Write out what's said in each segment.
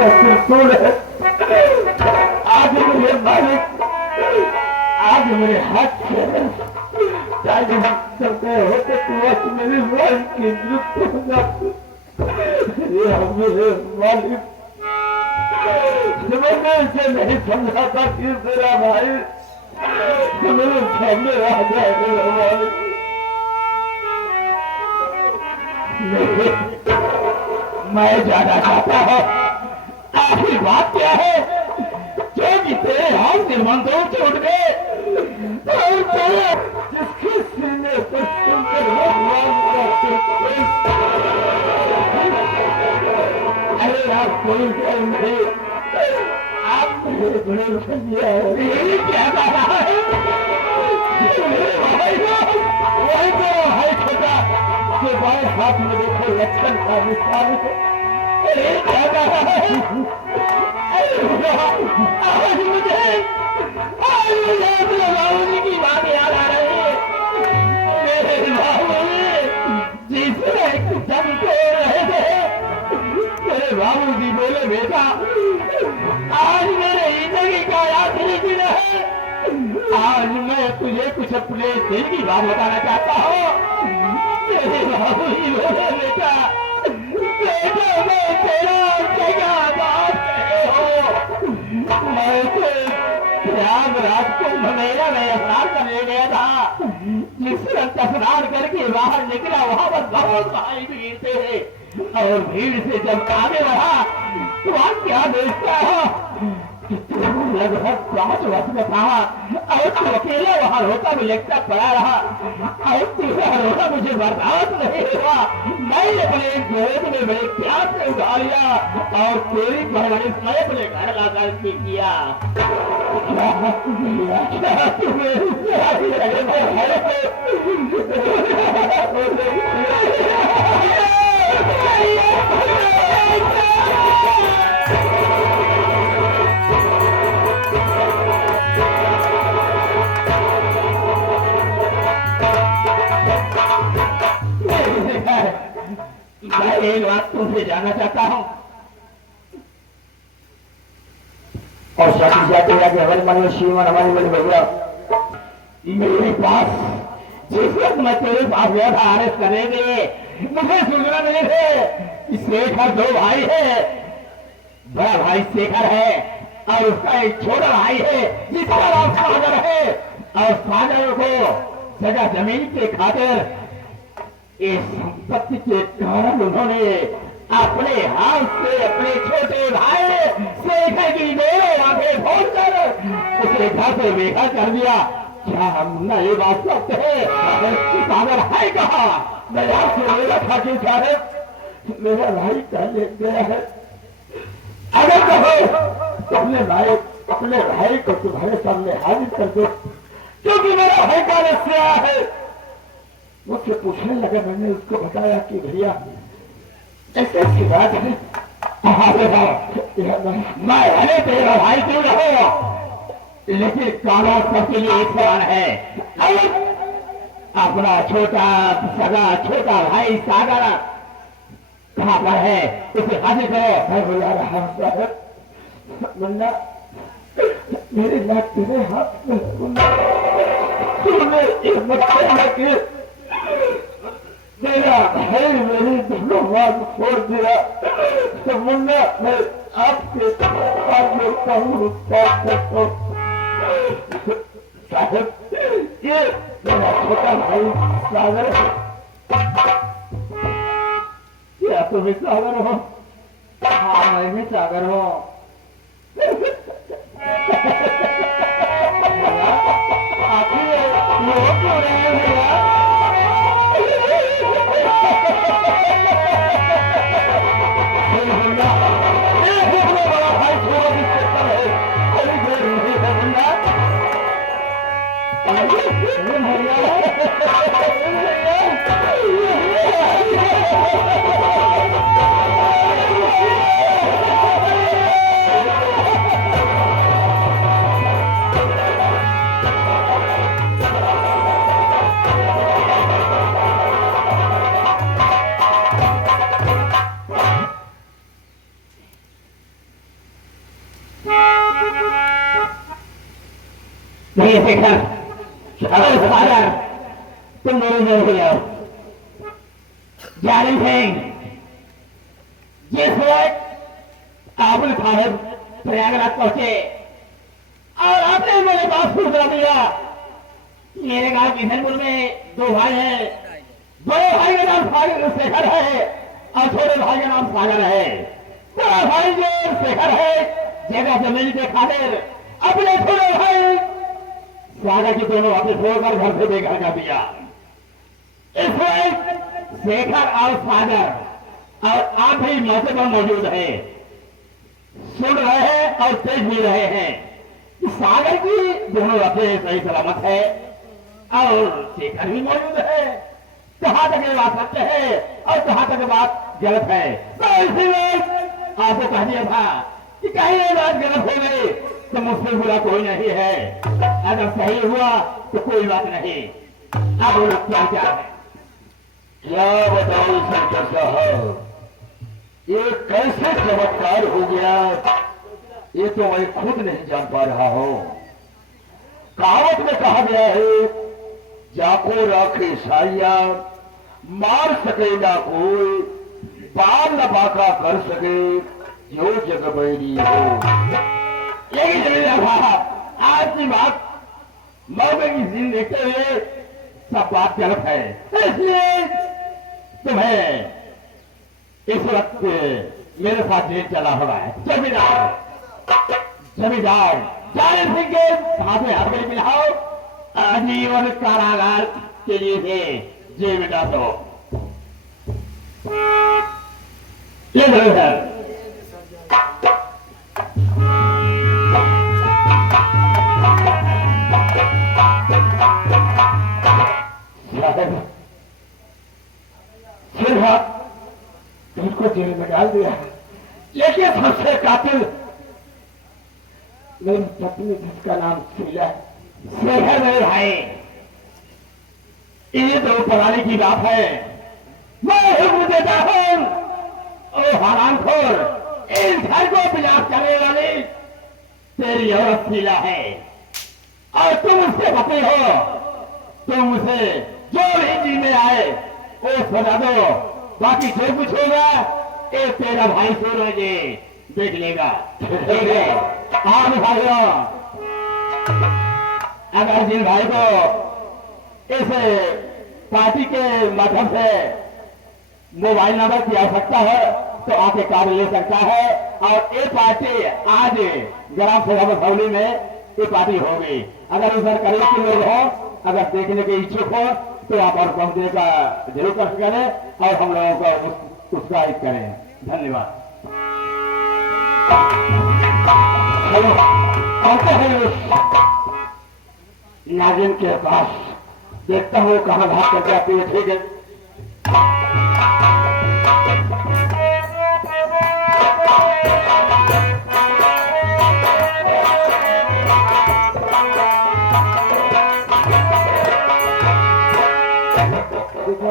का त्रिशूल है। आज मेरे मालिक, आज मेरे हाथ से करते होते तो मेरी वाइफ की मृत्यु हो जाती। मेरे मालिक, मैंने इसे नहीं समझा था कि तेरा भाई मेरे सामने आ जाए। मेरा मालिक, मैं जाना चाहता हूँ। आखिर बात क्या है जो कि तेरे हाथ निर्बंधों से उठ गए और तेरे जिसके सीने पर सुंदर भगवान का। अरे आप कोई नहीं, आप मेरे बड़े भैया क्या कर रहा है? वही तो है छोटा के बाएं हाथ में देखो लक्षण का विस्तार है। क्या कर रहा है? आज मुझे अपने बाबूजी की बात याद आ रही है। मेरे बाबूजी जिसने जब को रहे थे, मेरे बाबूजी बोले बेटा आज मेरे जिंदगी का आखिरी दिन है। आज मैं तुझे कुछ अपने दिल की बात बताना चाहता हूँ। मेरे बाबूजी बोले बेटा मैं तेरा जगह बात नहीं हो। मैं तो प्रयागराज को मेरा में स्नान करने गया था। जिस स्नान करके बाहर निकला वहां पर बहुत भाई भीड़ थे और भीड़ से जब आगे बढ़ा तो वहां क्या देखता है लगभग 5 वर्ष में था और तू अकेला वहां रोता मुझे पड़ा रहा और तेरा रोना मुझे बर्दाश्त नहीं हुआ। मैं अपने गोद में बड़े प्यार से उठा लिया और तेरी परवरिश मैं अपने घर लाकर किया। मैं एक बात तुमसे जानना चाहता हूँ और साथी तेरा कि हमारे मन में श्रीमान हमारे मन भैया मेरे पास जिस वक्त मैं तेरे पास गया था आरएस करने के लिए मुझे सूचना मिली थे कि शेखर 2 भाई है। बड़ा भाई शेखर है और उसका एक छोटा भाई है जिसका नाम सागर है और सागर को जगह जमीन के खातिर इस संपत्ति के कारण उन्होंने अपने हाथ से अपने छोटे भाई शेखर की 2 आंखें फोड़कर उसे घर से बेघर कर दिया। क्या हम ये बात करते हैं? सागर है कहा? मैं आपसे बोला था कि साहब मेरा भाई पहले गया है। अगर कहो अपने भाई को तुम्हारे सामने हाजिर कर दो क्योंकि मेरा भाई का रस्या है। मुझसे पूछने लगा, मैंने उसको बताया कि भैया ऐसे की बात है। मैं भले तेरा भाई क्यों न हो लेकिन काला सबके लिए एक सवाल है। अपना छोटा भाई सागर कहाँ पर है उसे हाजिर करो। मैं बुला रहा हूँ मुन्ना, मेरी लात तेरे हाथ में। तूने एक बच्चे तेरा भाई मेरी दोनों बात छोड़ दिया तो मुन्ना मैं आपके सामने कहूँ साहब ये मेरा छोटा भाई सागर है। क्या तुम भी सागर हो? हाँ मैं भी सागर हूँ। आखिर वो क्यों रहे भैया? बड़ा भाई छोड़ा जिससे है अभी देर नहीं है बंदा। भैया नहीं देखा सागर तुम मेरे में ही आओ जानी सिंह जिस वक्त आपने साहब प्रयागराज पहुंचे और आपने मेरे पास सूचना दिया मेरे गांव किशनपुर में दो भाई हैं बड़े भाई का नाम शेखर है और छोटे भाई का नाम सागर है बड़ा भाई जो शेखर है जगह जमीन के खातिर अपने छोटे भाई सागर की दोनों अपने छोड़कर घर से बेघर कर दिया। इसमें शेखर और सागर और आप भी मौके पर मौजूद है सुन रहे हैं और देख भी रहे हैं सागर की दोनों रथे सही सलामत है और शेखर भी मौजूद है। कहां तक ये बात सत्य है और कहां तक बात गलत है तो इसीलिए आपको कह दिया था कि कहीं ये बात गलत हो गई तो मुझसे बुरा कोई नहीं है अगर सही हुआ तो कोई बात नहीं। अब वो क्या क्या है क्या बताओ सरकार साहब ये कैसे चमत्कार हो गया ये तो मैं खुद नहीं जान पा रहा हूं। कहावत में कहा गया है जाको राखे साइया मार सके ना कोई बाल न बाका कर सके जो जग बैरी हो। यही समझना था आज की बात मौके की सीन देखते हुए सब बात गलत है इसलिए तुम्हें इस वक्त मेरे साथ जेल चला हुआ है। जमींदार जाने सिंह के हाथ में हाथ में मिलाओ आजीवन कारागार के लिए थे जेल में डाल दो। ये जरूर है तुमको जेल में डाल दिया लेकिन सबसे कातिल मेरी पत्नी जिसका नाम शीला शेखर मेरे भाई ये तो पुरानी की बात है। मैं हुक्म देता हूं ओ हरामखोर इन घर को विलाप करने वाली तेरी औरत शीला है और तुम उससे पति हो तुम उसे जो भी जी में आए वो सजा दो बाकी जो कुछ होगा ये तेरा भाई सूरज देख लेगा। ठीक है हाँ भाइयों अगर जिन भाई को इस पार्टी के माध्यम से मोबाइल नंबर की आवश्यकता है तो आके कार्य ले सकता है और ये पार्टी आज ग्राम सभा बसौली में ये पार्टी होगी। अगर उस करीब के लोग हो अगर देखने के इच्छुक हो तो आप और पहुंचने का जरूर कोशिश करें और हम लोगों को उत्साहित करें। धन्यवाद। नागिन के पास देखता हूँ कहाँ भाग कर जाती है। ठीक है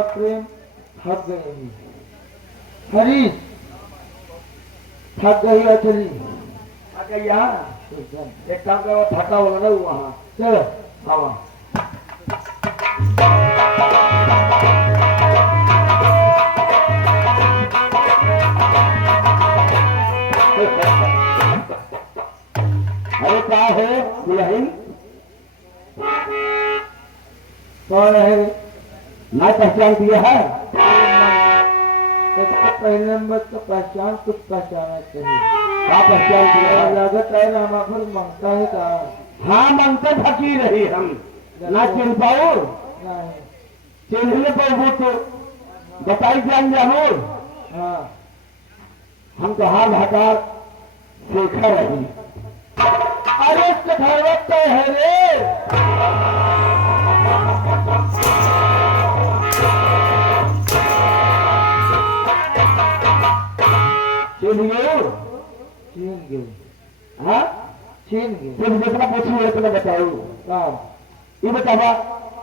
प्रेम थक गई हरी थक गई अचली यहाँ एक काम करो थका होगा ना वहाँ चलो हवा अरे क्या है दुल्हन कौन है ना पहचान दिया है सबसे पहले नंबर तो पहचान कुछ पहचाना चाहिए। क्या पहचान दिया है लागत है ना फिर मांगता है कहा हाँ मांगते थकी रही हम ना चिन पाओ नहीं चिन्हने पाओ तो बताई जान जानूर हाँ हम तो हार भाकार शेखर रही। अरे कथावत तो है रे चिन्ह गए छीन गई हाँ छीन गई तुम जितना पूछी उतना बताओ। काम ये बतावा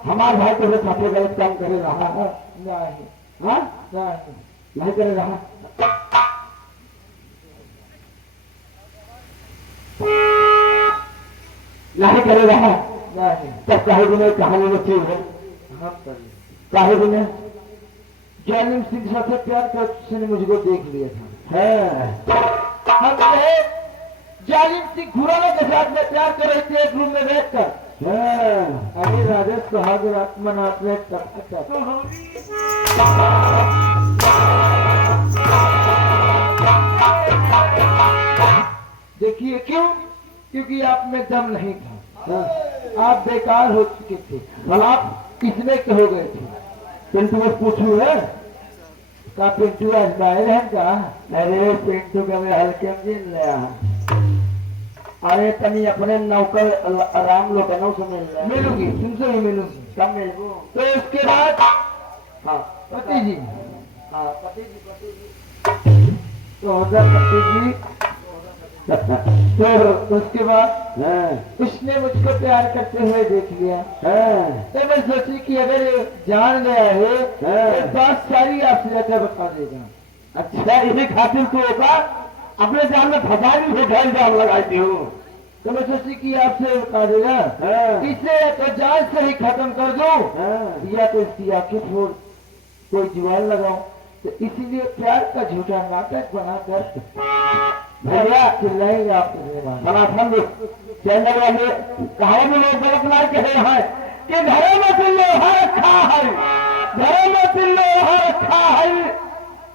हमारे भाई तो साथे गलत काम करे रहा है नहीं हाँ नहीं नहीं करे रहा नहीं करे रहा नहीं तब काहे बिना कहानी में क्यों है? हम कर काहे बिना? जालिम सिंह से प्यार कर, उसने मुझको देख लिया था। है हम कहे जालिम सिंह घुरानों के साथ में प्यार कर रहे थे एक रूम में बैठकर। अरे राजेश सुहाग रात मनात में देखिए क्यों? क्योंकि आप में दम नहीं था, आप बेकार हो चुके थे और आप इसमें के हो गए थे। पिंटू में पूछू है का पिंटू आज बाहर है का? अरे पिंटू का मैं हल्के में जिन लिया। अरे तनी अपने नौकर राम लोग नौ से मिल रहा मिलूंगी, तुमसे ही मिलूंगी। कब मिलू? तो उसके बाद हाँ पति जी, हाँ पति जी तो होगा पति जी। तो उसके बाद उसने मुझको प्यार करते हुए देख लिया। तो मैं सोची कि अगर ये जान गया है तो बात सारी आपसे जाकर बता देगा। अच्छा इसी खातिर तू होगा अपने जान में फंसा भी हो ढल जान लगाती हूँ। तो मैं सोची कि आपसे बता देगा, इसे तो जान से ही खत्म कर दो या तो इसकी आंखें फोड़ कोई जुआन लगाओ। तो इसीलिए प्यार का झूठा नाटक बनाकर भैया चिल्लाएंगे आपको। सनातन चैनल वाले कहा में लोग गलत ना कह रहे हैं कि घरों में तो लोहा रखा है, घरों में तो लोहा रखा है,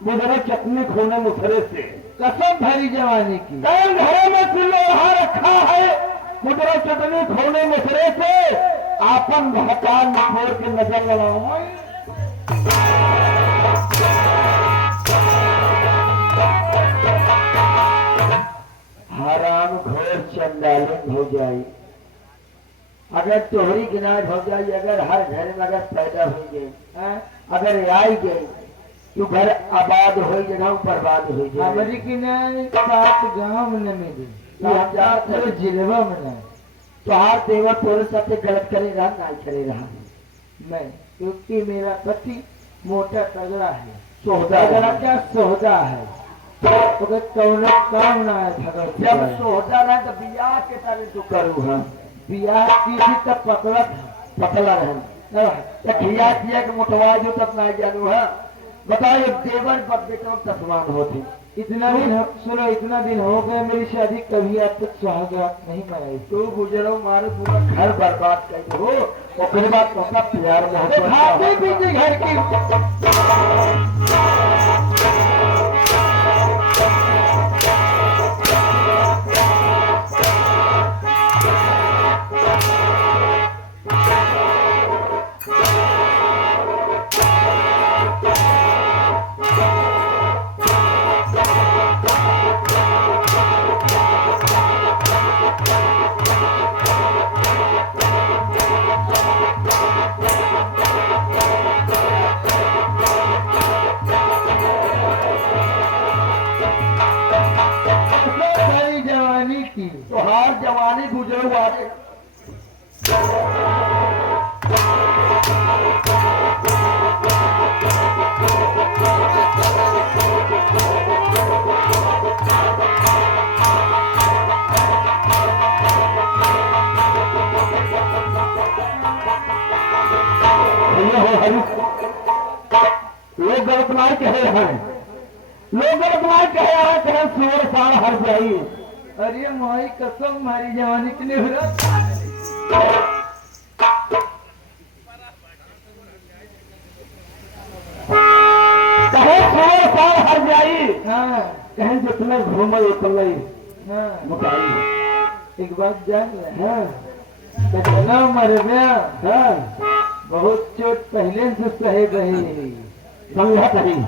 मुझे चटनी खोने मुखरे से कसम भरी जवानी की। कई घरों में तो लोहा रखा है, मुझे चटनी खोने मुखरे से आपन भगवान छोड़ के नजर लगाओ। हराम घोर चंडालन हो जाए अगर तोहरी गिनाज हो जाए, अगर हर घर में अगर पैदा हो जाए, अगर आई गई तो घर आबाद हो जगह बर्बाद हो जाए। हमारी किनारे सात गांव में न मिले, जिलेवा में न। तो हार देवर तोरे साथ गलत करे रहा ना करे रहा मैं, क्योंकि मेरा पति मोटा तगड़ा है। सोहदा तगड़ा क्या सोहदा है, तो कौन काम ना है। जब सोहदा ना तो बियाह के तारे तो करू है, बियाह की थी तब पतला रहे खिया खिया के मोटवा जो तब ना जानू है। बताओ देवर पर बेटों तस्मान होती। इतना दिन सुनो, इतना दिन हो गए मेरी शादी, कभी आप तक सुहागरात नहीं मनाई। तो गुजरो मारे पूरा घर बर्बाद कर दो, और फिर बात तो अपना प्यार खाते पीते घर की। तो हार जवानी गुजरो आगे लोग गलत नहीं कह रहे हैं, लोग गलत नहीं कह रहे हैं कि सुअर साल हर जाइए। अरे माई कसम हमारी जवानी के लिए हो कहे सुअर साल हर जाई। हाँ कहें जितने घूमे उतने हाँ। मुताई। एक बात जान रहे हाँ कितना मर गया। हाँ बहुत चोट पहले से सहे रही। संघत नहीं,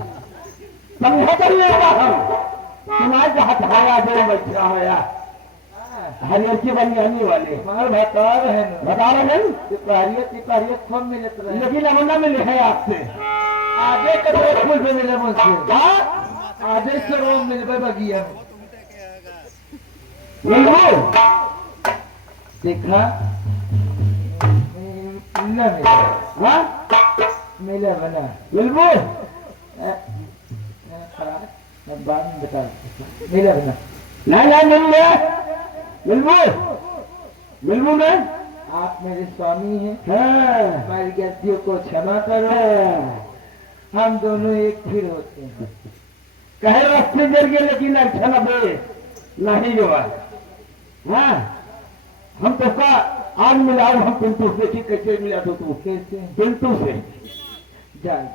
संघत नहीं लेता हम तुम्हारे जो हथाया दे बैठा होया हरियर की बनियानी वाले हमारे बता रहे हैं, बता रहे हैं तिपारिया खूब मिलत रहे। लेकिन अमना में लिखा है आपसे आगे का दो फूल पे मिले मुझसे। हाँ आधे से रोम मिलबे बगिया में। देखा मिला मिला। हाँ मिला बना बिल्बू बाद में बता। मिला बना नहीं नहीं मिल गया बिल्बू बिल्बू में आप मेरे स्वामी हैं, हाँ, हमारी गलतियों को क्षमा करो। हम दोनों एक फिर होते हैं। कहे रास्ते जल गए लेकिन अच्छा लगे नहीं जो हाँ, हम तो का आज मिलाओ हम पिंटू से कि कैसे मिला तो तू कैसे? पिंटू से जाए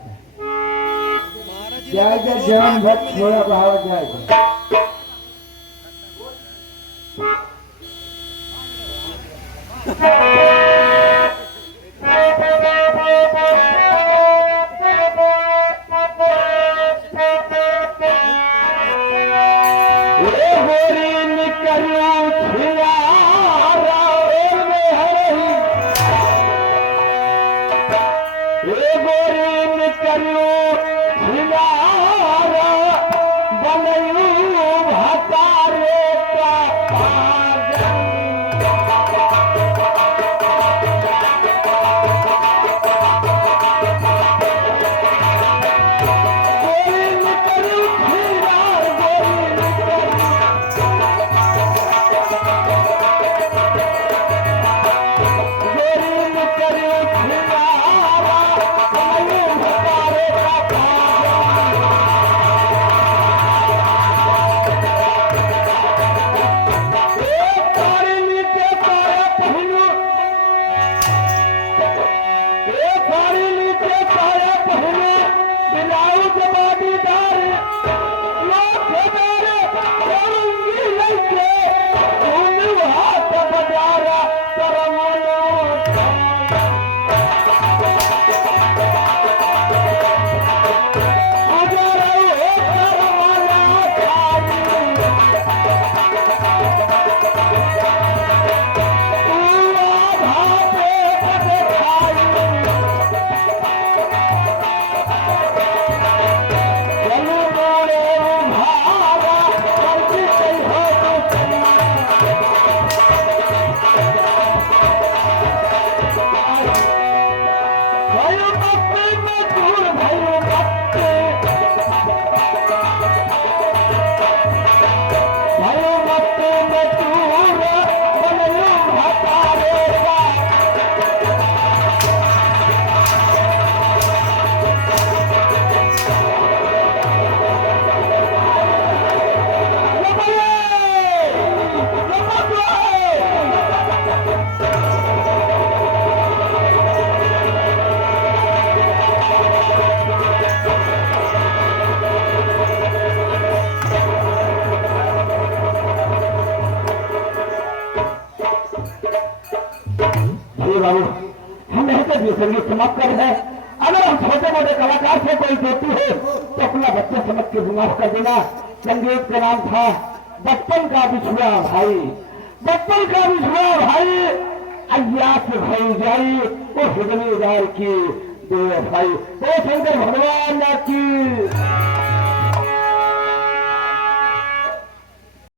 जाए जान भक्त थोड़ा भाव जाए। संगीत समाप्त कर है। अगर हम छोटे मोटे कलाकार से कोई चोटी हो तो अपना बच्चे समझ के माफ कर देना। संगीत का नाम था बचपन का बिछुआ भाई, बचपन का बिछुआ भाई अयास भाई जाई वो हिदमी जार की दो भाई, वो शंकर भगवान की